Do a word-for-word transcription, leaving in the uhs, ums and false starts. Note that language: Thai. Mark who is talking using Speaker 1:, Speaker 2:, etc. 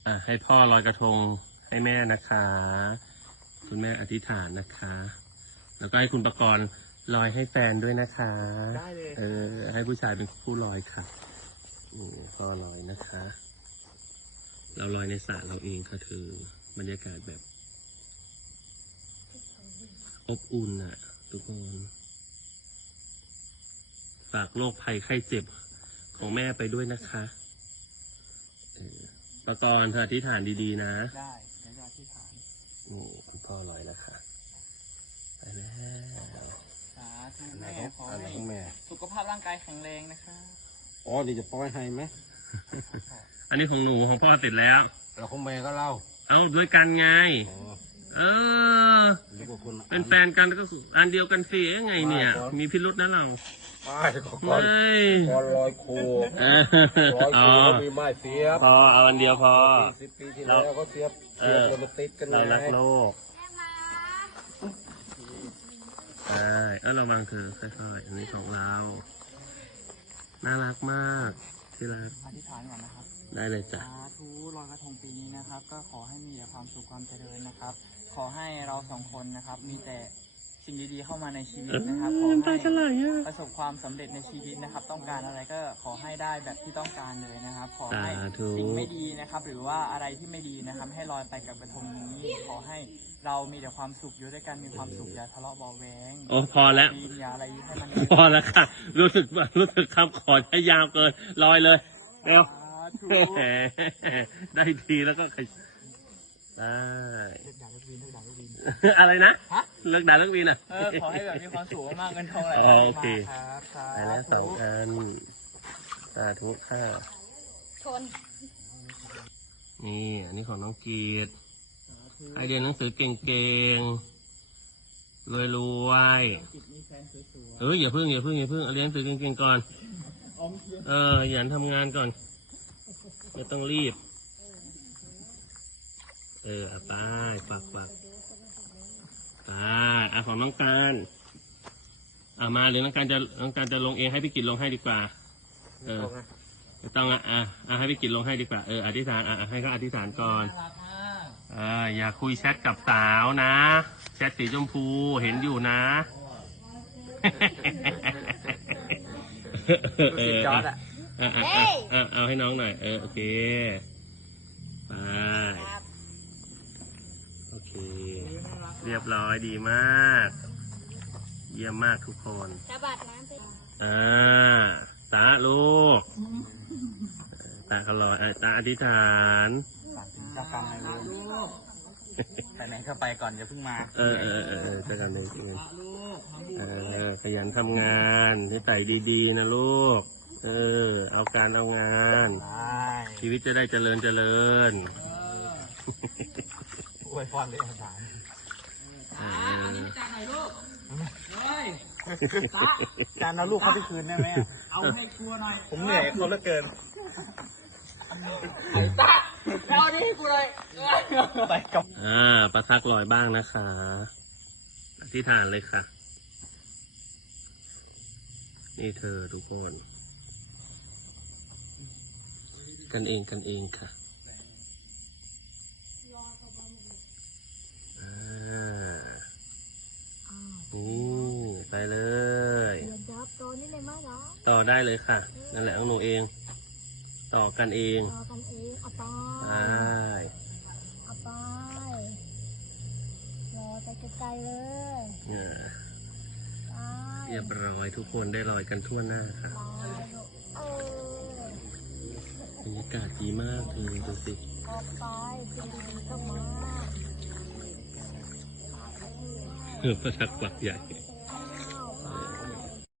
Speaker 1: อ่ะให้พ่อลอยกระทงให้แม่นะคะคุณแม่อธิษฐานนะคะ แล้วก็ให้คุณประกรณ์ลอยให้แฟนด้วยนะคะ
Speaker 2: ได้เลย
Speaker 1: เออให้ผู้ชายเป็นผู้ลอยค่ะนี่พ่อลอยนะคะ เราลอยในสระเราเองค่ะเธอบรรยากาศแบบ อบอุ่นอ่ะ ทุกคนฝากโรคภัยไข้เจ็บของแม่ไปด้วยนะคะเออประกรณ์เธออธิษฐานดีๆนะ
Speaker 2: ได้เดี๋ยวจะอธิษฐาน
Speaker 1: นี่คุณพ่อลอยนะคะไปแล้ว
Speaker 2: สาธุแม่ขอให้
Speaker 3: แม่
Speaker 2: สุขภาพร่างกายแข็งแรงนะคะ
Speaker 3: อ๋อเดี๋ยวจะปล่อยให้ไหม
Speaker 1: อันนี้ของหนูของพ่อเสร็จแล้ว
Speaker 3: แล้วของแม่ก็เล่า
Speaker 1: เอาด้วยกันไงเออเป็นแฟนกันก็อันเดียวกันสิไงเนี่ยมีพิรุษนะเรา
Speaker 3: ไม่ก่อนก่อนลอยโคลอยโคมีไม้เสียบ
Speaker 1: พอเอาอันเดียวพอ
Speaker 3: สิบปีที่แล้วก็เสียบเสียบแล้วมันติดกัน
Speaker 1: เรารักโลกใช่เออเราวางเธอค่อยๆอันนี้ของเราน่ารักมากที่รัก
Speaker 2: อธิษฐานก่อนนะครับ
Speaker 1: ได้เลยจ้ะ
Speaker 2: สาธุลอยกระทงปีนี้นะครับ ก็ขอให้มีแต่ความสุขความเจริญนะครับ ขอให้เราสองคนนะครับมีแต่สิ่งดีๆเข้ามาในชีวิตนะครับขอให้ประสบความสำเร็จในชีวิตนะครับ ต้องการอะไรก็ขอให้ได้แบบที่ต้องการเลยนะครับ ขอให้สิ่งไม่ดีนะครับ หรือว่าอะไรที่ไม่ดีนะครับ ให้ลอยไปกับกระทงนี้ขอให้เรามีแต่ความสุขอยู่ด้วยกันมีความสุขอย่าทะเลาะเบาแวง
Speaker 1: โอ้พอแล้ว
Speaker 2: อย่าอะไรให้มัน
Speaker 1: พอแล้วค่ะรู้สึกรู้สึกคำขอให้ยาวเกินลอยเลยเร็วได้ทีแล้วก็ได้
Speaker 2: เลิกด่าเลิกวีนเลิกด่าเลิกวีน
Speaker 1: อะไรนะเลิกด่าเลิกวีนอ่ะ
Speaker 2: เออขอให้แบบมีความสุขมากเงินทองไหล
Speaker 1: โอเคไปแล้วสองอันสาธุค่ะ
Speaker 4: ชน
Speaker 1: นี่อันนี้ของน้องกีดใครเรียนหนังสือเก่งๆรวยรวยเอออย่าพึ่งอย่าพึ่งอย่าพึ่งเรียนหนังสือเก่งๆก่อนเอออย่าทำงานก่อนไม่ต้องรีบเอออ่ะไปฝากฝากไปอ่ะของน้องการอ่ะมาหรือน้องการจะน้องการจะลงเองให้พี่กิจลงให้ดีกว่าเออไม่ต้องอ่ะอ่ะอ่ะให้พี่กิจลงให้ดีกว่าเอออธิษฐานอ่ะให้เขาอธิษฐานก่อนเอออย่าคุยแชทกับสาวนะแชทสีชมพูเห็นอยู่นะ
Speaker 2: เอออ่ะ
Speaker 1: อ่ะอ่ะอ่ะเอาให้น้องหน่อยเออโอเคไปโอเคเรียบร้อยดีมากเยี่ยมมากทุกคน
Speaker 4: ตาบาดน้ำไป
Speaker 1: อ่าตาลูกตาเขาลอยตาอธิษฐาน
Speaker 2: เจ้ากรรมนายเวรไปไหนก็ไปก่อนอย่าเพิ่งมา
Speaker 1: เออเออเออเจ้ากรรมนายเวรเออขยันทำงานนิสัยดีๆนะลูกเออเอาการเอางานชีวิตจะได้เจริญเจริญ
Speaker 2: อวยพรเลยอาจารย์อ่าอันนี้จานไหนลูกเลยจานเอาลูกเขาไปคืนได้ไหมเอาให้ครัวหน่อยผมเหนื่อยเขาเหลือเกินไอ้ตาพอนี่กูเลยไปกับ
Speaker 1: อ่าประทักลอยบ้างนะคะอธิษฐานเลยค่ะนี่เธอทุกคนกันเองกันเองค่ะนี่ไปเลยต่อได้เลยค่ะนั่นแหละของหนูเองต่อกันเอง
Speaker 4: ต่อกันเองเอาไป
Speaker 1: ใช่
Speaker 4: เอาไปรอไปไกลๆเลย
Speaker 1: เรียบร้อยทุกคนได้ลอยกันทั่วหน้าค่ะบรรยากาศดีมากเธอดูสิ
Speaker 4: ต่อไปสิ่งดีๆเข้ามา
Speaker 1: เออประทักษ์ใหญ่